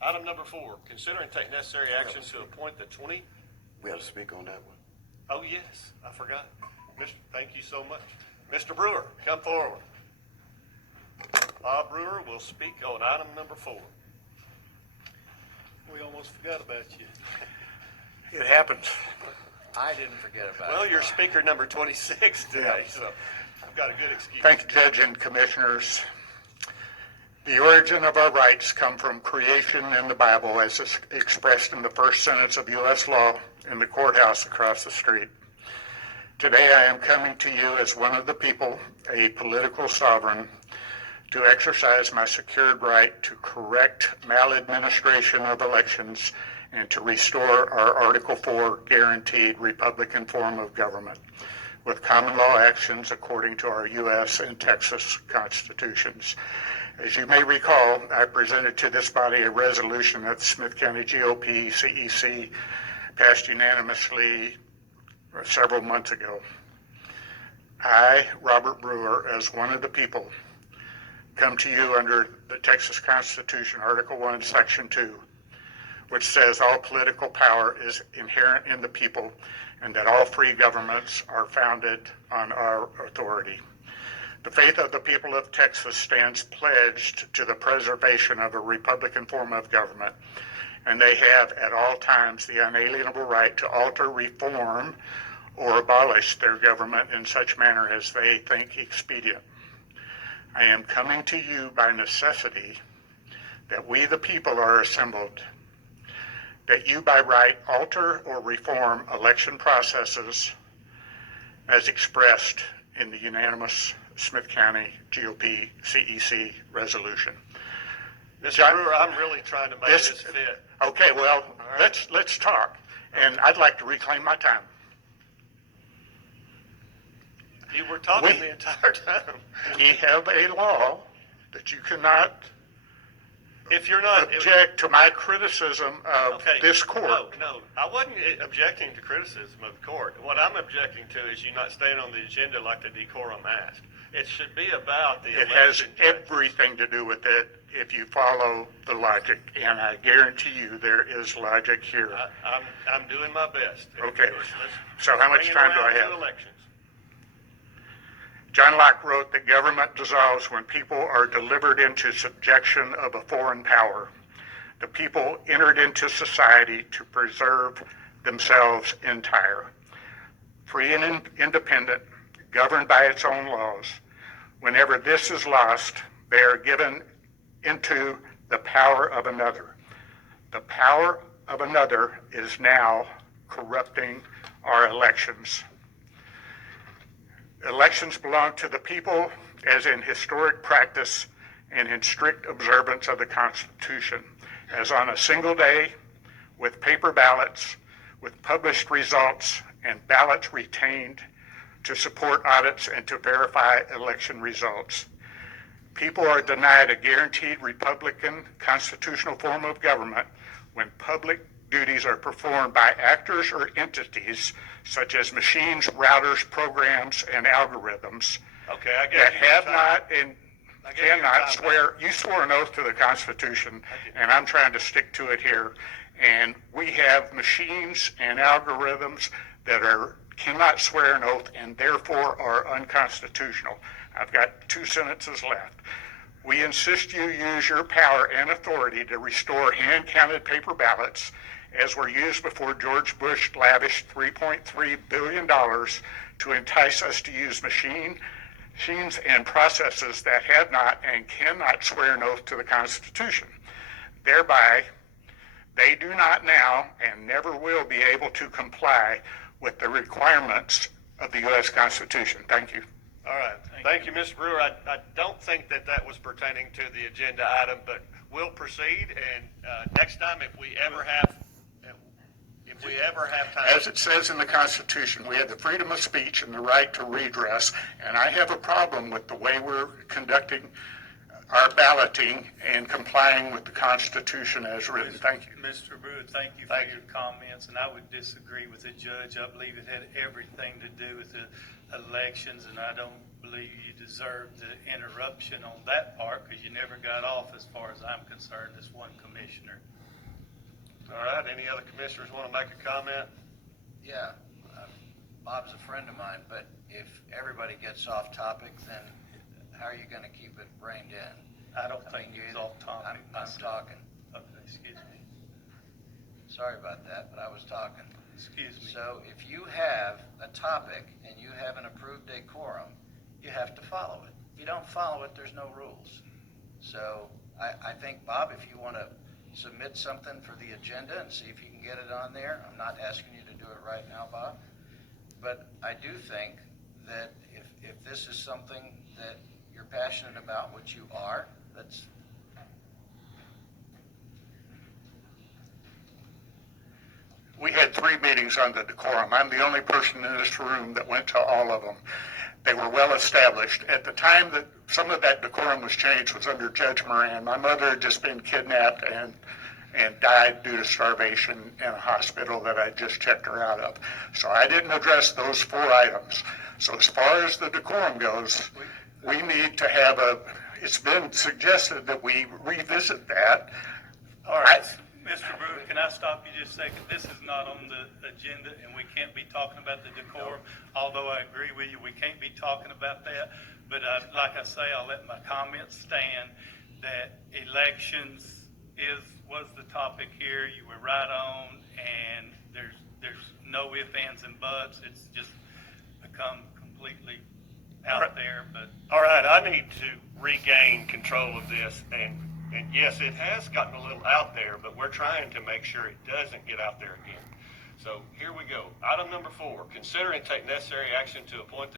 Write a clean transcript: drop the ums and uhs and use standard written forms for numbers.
Item number 4, consider and take necessary action to appoint the 20. We have to speak on that one. Oh, yes, I forgot. Thank you so much. Mr. Brewer, come forward. Bob Brewer will speak on item number 4. We almost forgot about you. It happens. I didn't forget about Well, it. you're speaker number 26 today, so I've got a good excuse. Thank you, Judge and Commissioners. The origin of our rights come from creation in the Bible as expressed in the first sentence of U.S. law in the courthouse across the street. Today I am coming to you as one of the people, a political sovereign, to exercise my secured right to correct maladministration of elections and to restore our Article 4 guaranteed Republican form of government with common law actions according to our U.S. and Texas constitutions. As you may recall, I presented to this body a resolution that the Smith County GOP CEC passed unanimously several months ago. I, Robert Brewer, as one of the people, come to you under the Texas Constitution, Article 1, Section 2, which says all political power is inherent in the people and that all free governments are founded on our authority. The faith of the people of Texas stands pledged to the preservation of a Republican form of government, and they have at all times the unalienable right to alter, reform, or abolish their government in such manner as they think expedient. I am coming to you by necessity that we the people are assembled, that you by right alter or reform election processes as expressed in the unanimous Smith County GOP CEC resolution. Mr. Brewer, I'm really trying to make this fit. Okay, well, right. let's talk, and I'd like to reclaim my time. You were talking the entire time. We have a law that you cannot If you're not object to my criticism of this court. No, I wasn't objecting to criticism of the court. What I'm objecting to is you not staying on the agenda like the decorum asked. It should be about the It has election. everything to do with it if you follow the logic, and I guarantee you there is logic here. I'm doing my best. Okay. Let's So how much bring it time do I around to have? elections. John Locke wrote that government dissolves when people are delivered into subjection of a foreign power. The people entered into society to preserve themselves entire, free and independent, governed by its own laws. Whenever this is lost, they are given into the power of another. The power of another is now corrupting our elections. Elections belong to the people as in historic practice and in strict observance of the Constitution, as on a single day with paper ballots, with published results and ballots retained to support audits and to verify election results. People are denied a guaranteed Republican constitutional form of government when public duties are performed by actors or entities such as machines, routers, programs, and algorithms Okay, I get that you. have not and I gave you your cannot time swear. You swore an oath to the Constitution, and I'm trying to stick to it here. And we have machines and algorithms that cannot swear an oath and therefore are unconstitutional. I've got 2 sentences left. We insist you use your power and authority to restore hand-counted paper ballots as were used before George Bush lavished $3.3 billion to entice us to use machines and processes that have not and cannot swear an oath to the Constitution. Thereby, they do not now and never will be able to comply with the requirements of the U.S. Constitution. Thank you. All right. Thank you, Mr. Brewer. I don't think that was pertaining to the agenda item, but we'll proceed. And next time, if we ever have time. As it says in the Constitution, we have the freedom of speech and the right to redress, and I have a problem with the way we're conducting our balloting and complying with the Constitution as written. Thank you. Mr. Brewer, thank you for your comments, and I would disagree with the judge. I believe it had everything to do with the elections, and I don't believe you deserve the interruption on that part, because you never got off, as far as I'm concerned, as one commissioner. All right, any other commissioners want to make a comment? Yeah, Bob's a friend of mine, but if everybody gets off topic, then how are you gonna keep it reined in? I don't think he was off topic. I'm talking. Okay, excuse me. Sorry about that, but I was talking. Excuse me. So if you have a topic and you have an approved decorum, you have to follow it. If you don't follow it, there's no rules. So I think, Bob, if you want to submit something for the agenda and see if you can get it on there, I'm not asking you to do it right now, Bob, but I do think that if this is something that you're passionate about, which you are, that's. We had 3 meetings on the decorum. I'm the only person in this room that went to all of them. They were well established. At the time that some of that decorum was changed was under Judge Moran. My mother had just been kidnapped and died due to starvation in a hospital that I just checked her out of. So I didn't address those 4 items. So as far as the decorum goes, we need to have it's been suggested that we revisit that. All right, Mr. Brewer, can I stop you just a second? This is not on the agenda, and we can't be talking about the decorum, although I agree with you, we can't be talking about that. But like I say, I'll let my comments stand that elections was the topic here. You were right on, and there's no ifs, ands, and buts. It's just become completely out there, but. All right, I need to regain control of this, and yes, it has gotten a little out there, but we're trying to make sure it doesn't get out there again. So here we go. Item number 4, consider and take necessary action to appoint the